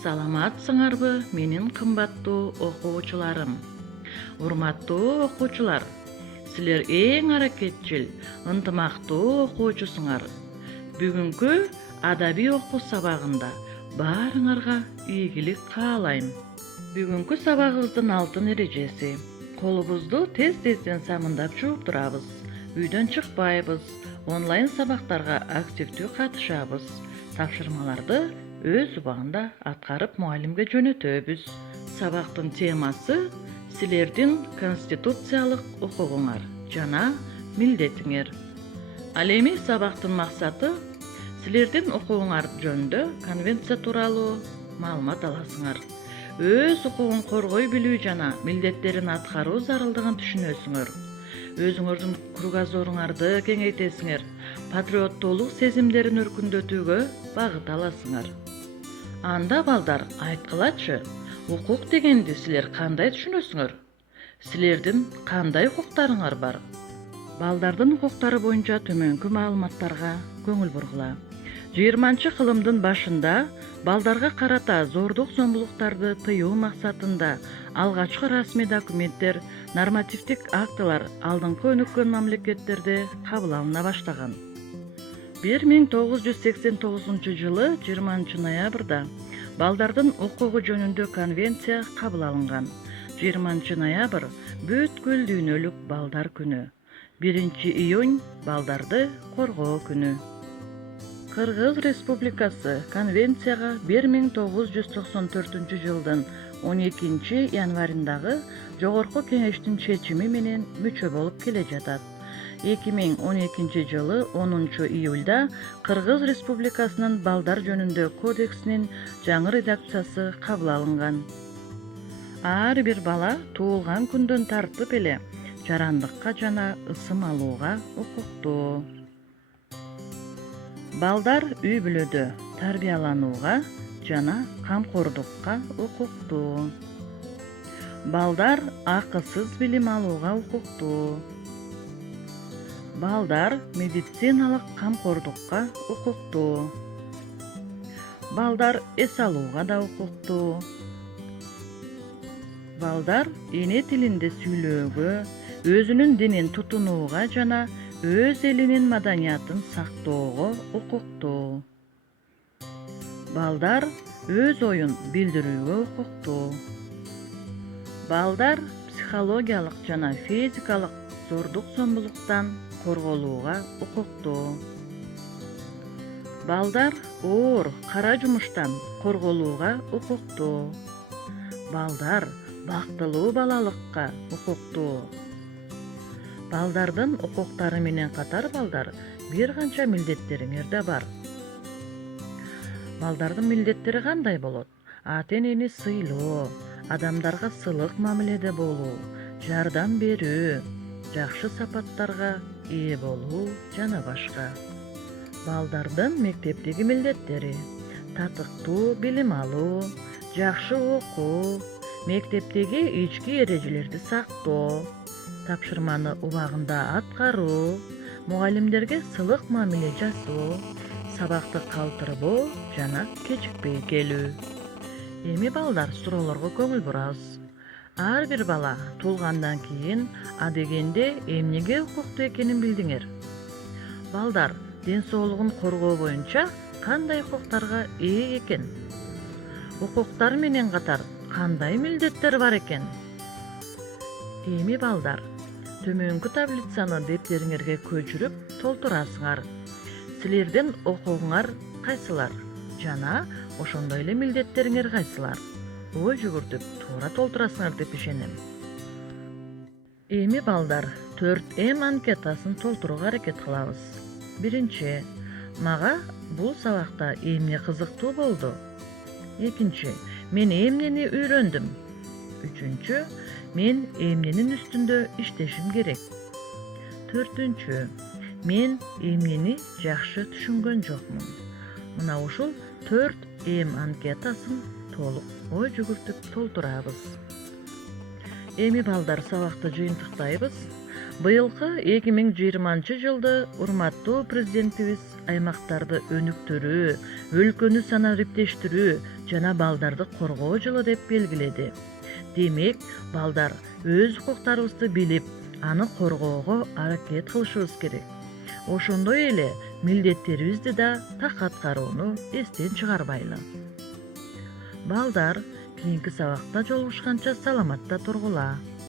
Саламатсыңарбы, менин кымбаттуу окуучуларым. Урматтуу окуучулар, силер эң аракетчил, ынтымактуу окуучусуңар. Бүгүнкү адабий окуу сабагында баарыңарга ийгилик каалайм. Бүгүнкү сабагыбыздын алтын эрежеси: колубузду тез-тезден самындап жууп турабыз, үйдөн чыкпайбыз, онлайн сабактарга активдүү катышабыз, тапшырмаларды өз убагында аткарып мугалимге жөнөтөбүз. Сабактын темасы силердин конституциялык укугуңар жана милдетиңер. Ал эми сабактын максаты силердин укугуңар жөнүндө конвенция тууралуу маалымат аласыңар. Өз укугун коргой билүү жана милдеттерин аткаруу зарылдыгын түшүнөсүңөр. Өзүңөрдүн кругозоруңарды кеңейтесиңер, патриоттуулук сезимдерин өркүндөтүүгө багыт аласыңар. Анда балдар, айткылачы, укук дегенди силер кандай түшүнөсүңөр? Силердин кандай укуктарыңар бар? Балдардын укуктары боюнча төмөнкү маалыматтарга көңүл бургула. 20-кылымдын башында балдарга карата зордук зомбулуктарды тыюу максатында алгачкы расмий документтер, нормативдик актылар алдыңкы өнүккөн мамлекеттерде кабыл алына баштаган. 1989 жылы 20 ноябрда балдардын укугу жөнүндө конвенция кабыл алынган. 20 ноябрь бүткүл дүйнөлүк балдар күнү. 1 июнь балдарды коргоо күнү. Кыргыз Республикасы конвенцияга 1994 жылдын 12 январындагы Жогорку Кеңештин чечими менен мүчө болуп келе жатат. 2012 жылы 10 июлда Кыргыз Республикасынын балдар жөнүндө кодексинин жаңы редакциясы кабыл алынган. Ар бир бала туулган күндөн тартып эле жарандыкка жана ысым алууга укуктуу. Балдар үй бүлөдө тарбияланууга жана камкордукка укуктуу. Балдар акысыз билим алууга укуктуу. Балдар медициналык камкордукка укуктуу. Балдар эс алууга да укуктуу. Балдар эне тилинде сүйлөөгө, өзүнүн динин тутунууга жана өз элинин маданиятын сактоого укуктуу. Балдар өз оюн билдирүүгө укуктуу. Балдар психологиялык жана физикалык зордук зомбулуктан корголууга укуктуу. Балдар оор, кара жумуштан корголууга укуктуу. Балдар бактылуу балалыкка укуктуу. Балдардын укуктары менен катар балдар бир канча милдеттериңер да бар. Балдардын милдеттери кандай болот? Ата-энени сыйлоо, адамдарга сылык мамиледе болуу, жардам берүү, жакшы сапаттарга ээ болуу жана башка. Балдардын мектептеги милдеттери: татыктуу билим алуу, жакшы окуу, мектептеги ички эрежелерди сактоо, тапшырманы убагында аткаруу, мугалимдерге сылык мамиле жасоо, сабакты калтырбоо жана кечикпей келүү. Эми балдар, суроолорго көңүл бурабыз. Ар бир бала туулгандан кийин адегенде эмнеге укуктуу экенин билдиңер. Балдар ден соолугун коргоо боюнча кандай укуктарга ээ экен? Укуктар менен катар кандай милдеттер бар экен? Эми балдар, төмөнкү таблицаны дептериңерге көчүрүп толтурасыңар. Силердин укугуңар кайсылар жана ошондой эле милдеттериңер кайсылар? Ой жүгүртүп туура толтурасыңар деп ишенем. Эми балдар, 4М анкетасын толтурууга аракет кылабыз. 1. Мага бул сабакта эмне кызыктуу болду? 2. Мен эмнени үйрөндүм? 3. Мен эмненин үстүндө иштешим керек? 4. Мен эмнени жакшы түшүнгөн жокмун? Мына ушул 4М анкетасын толук ой жүгүртүп толтурабыз. Эми балдар, сабакты жыйынтыктайбыз. Быйылкы 2020 жылды урматтуу президентибиз аймактарды өнүктүрүү, өлкөнү санариптештирүү жана балдарды коргоо жылы деп белгиледи. Демек, балдар өз укуктарыбызды билип, аны коргоого аракет кылышыбыз керек. Ошондой эле милдеттерибизди да так аткарууну эстен чыгарбайлы. Балдар, кийинки сабакта жолугушканча саламатта тургула.